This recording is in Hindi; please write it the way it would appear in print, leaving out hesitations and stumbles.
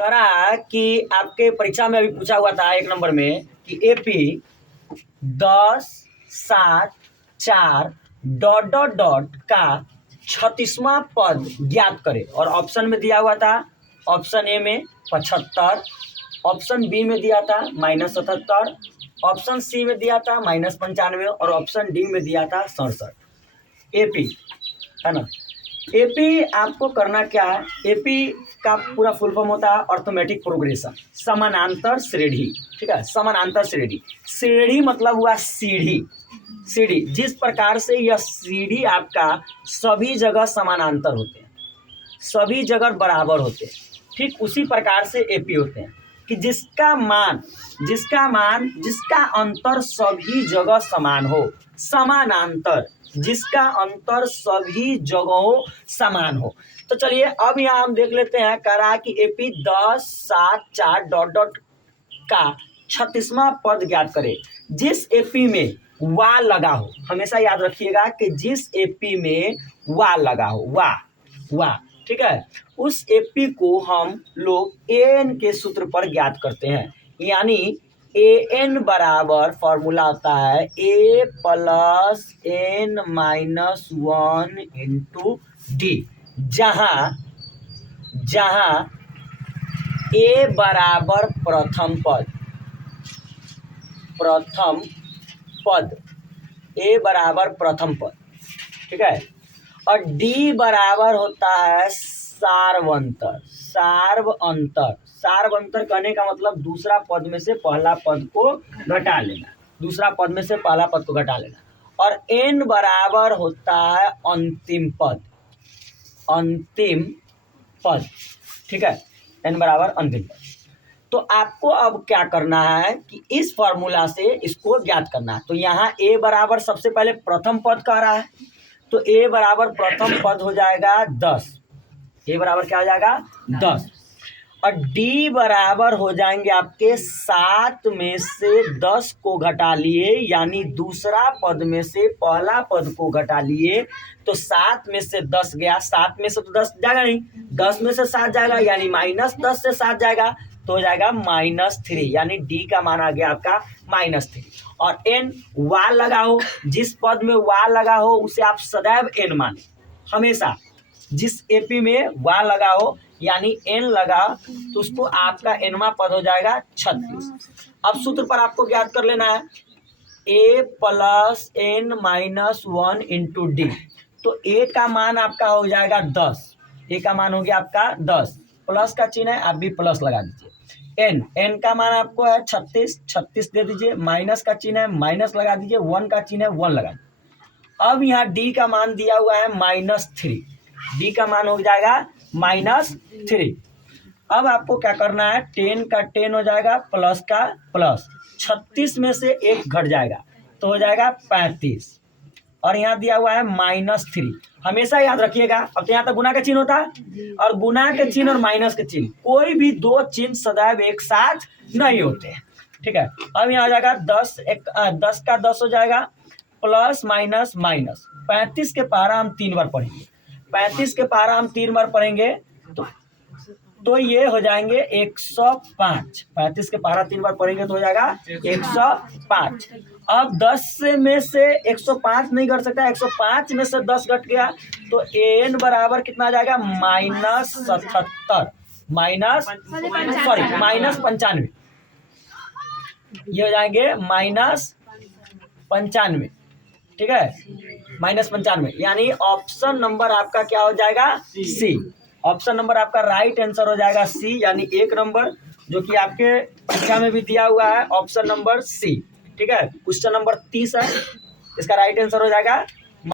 करा कि आपके परीक्षा में अभी पूछा हुआ था 1 नंबर में कि एपी 10, 7, 4 डॉट डॉट डॉट का 36वां पद ज्ञात करे। और ऑप्शन में दिया हुआ था, ऑप्शन ए में 75, ऑप्शन बी में दिया था -77, ऑप्शन सी में दिया था -95 और ऑप्शन डी में दिया था 67। एपी है ना। एपी आपको करना क्या है, एपी का पूरा फुल फॉर्म होता है अर्थमेटिक प्रोग्रेशन, समानांतर श्रेणी। ठीक है, समानांतर श्रेणी। श्रेणी मतलब हुआ सीढ़ी। सीढ़ी जिस प्रकार से यह सीढ़ी आपका सभी जगह समानांतर होते हैं, सभी जगह बराबर होते हैं, ठीक उसी प्रकार से एपी होते हैं कि जिसका अंतर सभी जगह समान हो, समानांतर, जिसका अंतर सभी जगहों समान हो। तो चलिए अब यहाँ हम देख लेते हैं, कह रहा है कि एपी 10, 7, 4 डॉट डॉट का 36वां पद ज्ञात करे। जिस एपी में वा लगा हो, हमेशा याद रखिएगा कि जिस एपी में वा लगा हो, वा ठीक है, उस एपी को हम लोग एन के सूत्र पर ज्ञात करते हैं। यानी ए एन बराबर फॉर्मूला होता है A plus N minus 1 into D, जहाँ ए बराबर प्रथम पद, ए बराबर प्रथम पद, ठीक है, और डी बराबर होता है सार्वंतर। सार्वंतर कहने का मतलब दूसरा पद में से पहला पद को घटा लेना, दूसरा पद में से पहला पद को घटा लेना। और एन बराबर होता है अंतिम पद, ठीक है, एन बराबर अंतिम पद। तो आपको अब क्या करना है कि इस फॉर्मूला से इसको ज्ञात करना है। तो यहाँ ए बराबर सबसे पहले प्रथम पद कह रहा है, तो ए बराबर प्रथम पद हो जाएगा 10, ए बराबर क्या हो जाएगा 10, और डी बराबर हो जाएंगे आपके 7 में से 10 को घटा लिए, यानी दूसरा पद में से पहला पद को घटा लिए, तो 7 में से 10 गया, 7 में से तो 10 जाएगा नहीं, 10 में से 7 जाएगा, यानी -10 से 7 जाएगा, तो हो जाएगा -3, यानी डी का मान आ गया आपका -3। और एन वा लगा हो, जिस पद में वा लगा हो उसे आप सदैव एन माने, हमेशा जिस एपी में वा लगा हो यानी एन लगा, तो उसको आपका एनवा पद हो जाएगा 36। अब सूत्र पर आपको ज्ञात कर लेना है A plus N minus 1 into D. तो ए का मान आपका हो जाएगा 10, ए का मान हो गया आपका 10, प्लस का चिन्ह है, आप भी प्लस लगा दीजिए। एन का मान आपको है 36 दे दीजिए, माइनस का चिन्ह है, माइनस लगा दीजिए, 1 का चिन्ह है, 1 लगा दीजिए। अब यहाँ डी का मान दिया हुआ है -3, डी का मान हो जाएगा -3। अब आपको क्या करना है, 10 का 10 हो जाएगा, प्लस का प्लस, 36 में से 1 घट जाएगा तो हो जाएगा 35, और यहाँ दिया हुआ है -3। हमेशा याद रखिएगा, अब तो यहाँ तक गुना का चिन्ह होता है, और गुना के चिन्ह और माइनस के चिन्ह, कोई भी दो चिन्ह सदैव एक साथ नहीं होते हैं, ठीक है। अब यहाँ आ जाएगा 10 का 10 हो जाएगा, प्लस माइनस माइनस, 35 के पहाड़ा हम 3 बार पढ़ेंगे, 35 के पहाड़ा हम 3 बार पढ़ेंगे, तो ये हो जाएंगे 105। 35 के पहाड़ा 3 बार पढ़ेंगे तो हो जाएगा 105। अब 10 में से 105 नहीं घट सकता, 105 में से 10 घट गया तो एन बराबर कितना आ जाएगा -77, -95, ये हो जाएंगे -95, ठीक है, -95, यानी ऑप्शन नंबर आपका क्या हो जाएगा सी। ऑप्शन नंबर आपका राइट आंसर हो जाएगा सी, यानी 1 नंबर जो कि आपके परीक्षा में भी दिया हुआ है, ऑप्शन नंबर सी, ठीक है। क्वेश्चन नंबर 30 है, इसका राइट आंसर हो जाएगा